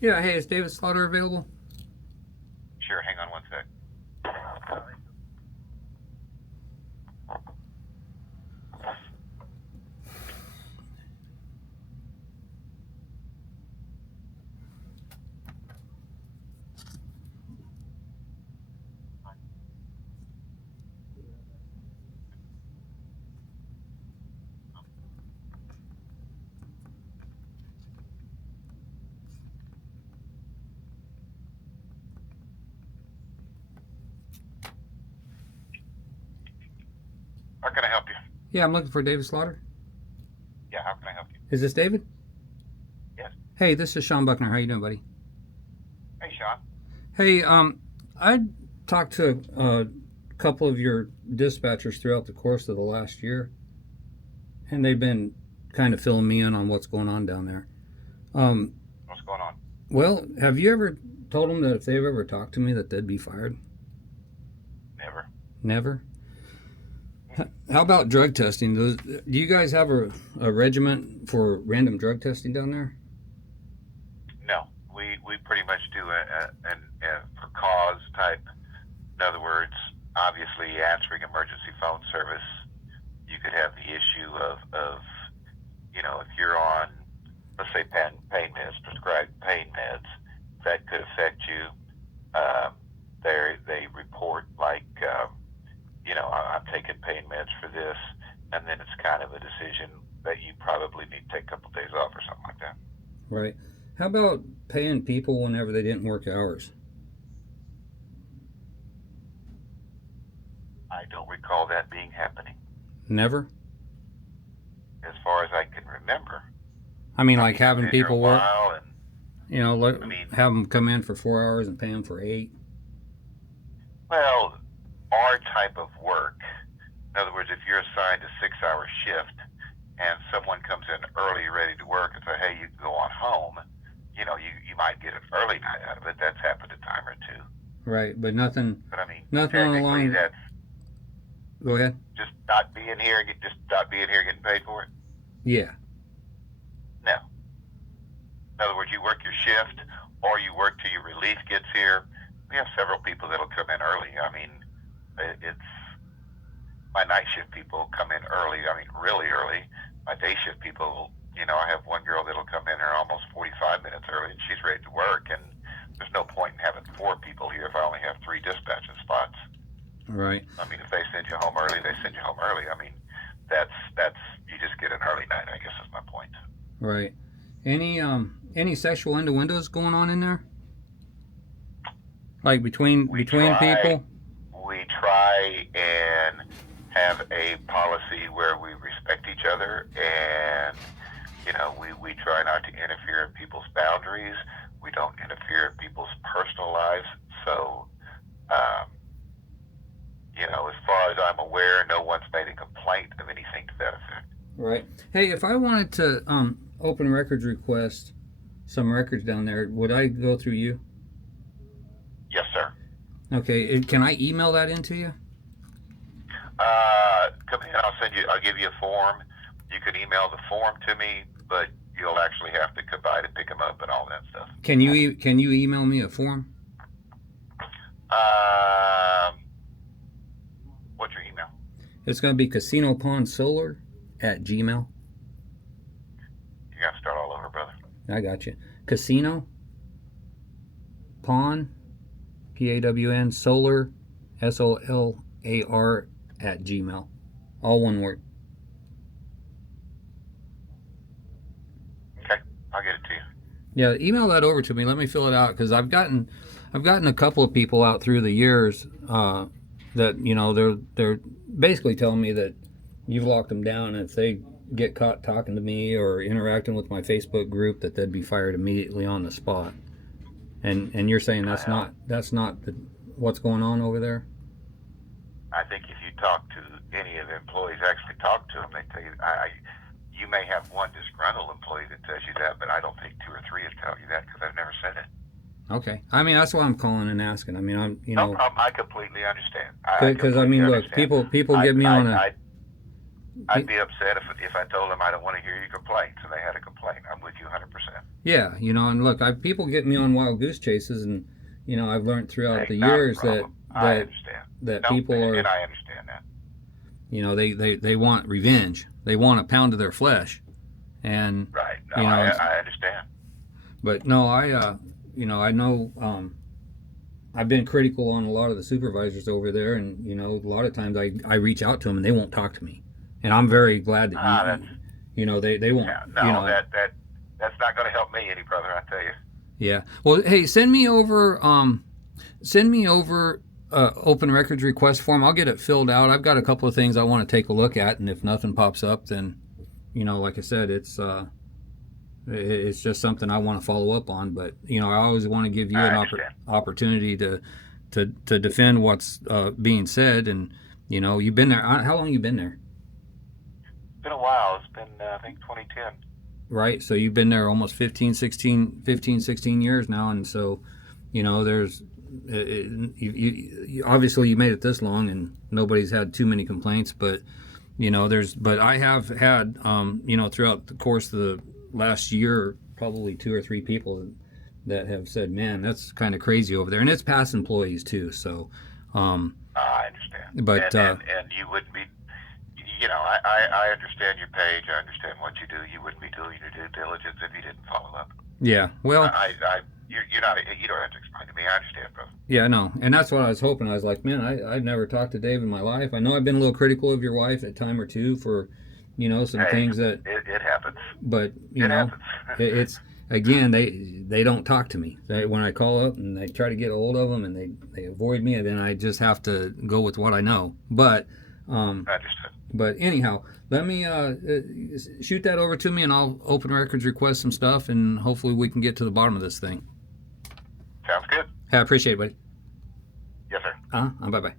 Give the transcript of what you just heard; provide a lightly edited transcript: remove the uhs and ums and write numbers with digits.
Yeah, hey, is David Slaughter available? Sure, hang on one sec. How can I help you? Yeah, I'm looking for David Slaughter. Yeah, how can I help you? Is this David? Yes. Hey, this is Sean Buckner. How you doing, buddy? Hey, Sean. Hey, I talked to a couple of your dispatchers throughout the course of the last year, and they've been kind of filling me in on what's going on down there. Um, What's going on? well, have you ever told them that if they've ever talked to me that they'd be fired? Never. Never. How about drug testing? Do you guys have a regiment for random drug testing down there? No, we pretty much do a for cause type. In other words, obviously answering emergency phone service, you could have the issue of if you're on, let's say, pain meds, prescribed pain meds, that could affect you. Um, they report like, I'm taking pain meds for this, and then it's kind of a decision that you probably need to take a couple days off or something like that. Right. How about paying people whenever they didn't work hours? I don't recall that being happening Never. as far as I can remember. I mean, I like mean, you've having been here a people work, while, and like I mean, have them come in for 4 hours and pay them for 8. well, our type of work. In other words, if you're assigned a 6-hour shift and someone comes in early, ready to work, and say, "Hey, you can go on home," you might get an early night out of it. That's happened a time or two. Right, but nothing, But I mean, nothing on the technically, line. that's Go ahead. just not being here, just not being here, getting paid for it. Yeah. No. In other words, you work your shift, or you work till your relief gets here. We have several people that'll come in early. I mean, it's my night shift people come in early. I mean, really early. My day shift people, I have one girl that'll come in here almost 45 minutes early, and she's ready to work. And there's no point in having 4 people here if I only have 3 dispatching spots. Right. I mean, if they send you home early, they send you home early. I mean, that's you just get an early night, I guess is my point. Right. Any sexual innuendos going on in there? Like between We between try people? we try and have a policy where we respect each other, and we try not to interfere in people's boundaries. We don't interfere in people's personal lives. So, um, as far as I'm aware, no one's made a complaint of anything to that effect. Right. Hey, if I wanted to open records request some records down there, would I go through you? Yes, sir. Okay. Can I email that into you? Come in. I'll give you a form. You can email the form to me, but you'll actually have to come by to pick them up and all that stuff. Can you email me a form? Um, what's your email? It's going to be casinopawnsolar@gmail. You got to start all over, brother. I got you. Casino pawn PAWN solar SOLAR @gmail. All one word. Okay, I'll get it to you. Yeah, email that over to me. Let me fill it out because I've gotten a couple of people out through the years that they're basically telling me that you've locked them down, and if they get caught talking to me or interacting with my Facebook group, that they'd be fired immediately on the spot. And you're saying that's Well, not what's going on over there? I think if you talk to any of the employees, actually talk to them, they tell you. You may have one disgruntled employee that tells you that, but I don't think 2 or 3 would tell you that because I've never said it. Okay. I mean, that's why I'm calling and asking. I mean, No problem. I completely understand. I because I completely mean, look, understand. people I, get me I, on a I, I'd be upset if I told them I don't want to hear your complaints and they had a complaint. I'm with you 100%. Yeah, and look, people get me on wild goose chases, and I've learned throughout Hey, the not a years problem. I understand. that No, people are, and I understand that. they want revenge. They want a pound of their flesh, and Right. No, I understand. but no, I know. I've been critical on a lot of the supervisors over there, and a lot of times I reach out to them and they won't talk to me, and I'm very glad that they won't. Yeah, no, that's not going to help me any, brother. I tell you. Yeah. Well, hey, send me over open records request form. I'll get it filled out. I've got a couple of things I want to take a look at, and if nothing pops up, then like I said, it's just something I want to follow up on. But I always want to give you an opportunity to defend what's being said. And you've been there. How long you been there? It's been a while. It's been I think 2010. Right. So you've been there almost 15, 16 years now, and so there's obviously you made it this long, and nobody's had too many complaints. But but I have had throughout the course of the last year, probably 2 or 3 people that have said, "Man, that's kind of crazy over there," and it's past employees too. So, I understand. But and you wouldn't be, I understand your page. I understand what you do. You wouldn't be doing your due diligence if you didn't follow up. Yeah. Well, you're not. You don't have to explain to me. I understand, brother. Yeah, no, and that's what I was hoping. I was like, man, I've never talked to Dave in my life. I know I've been a little critical of your wife at time or two for some things that it happens. But happens. it's again they don't talk to me. When I call up and they try to get a hold of them and they avoid me, and then I just have to go with what I know. But Understood. But anyhow, let me shoot that over to me, and I'll open records request some stuff, and hopefully we can get to the bottom of this thing. Sounds good. I appreciate it, buddy. Yes, sir. Bye bye.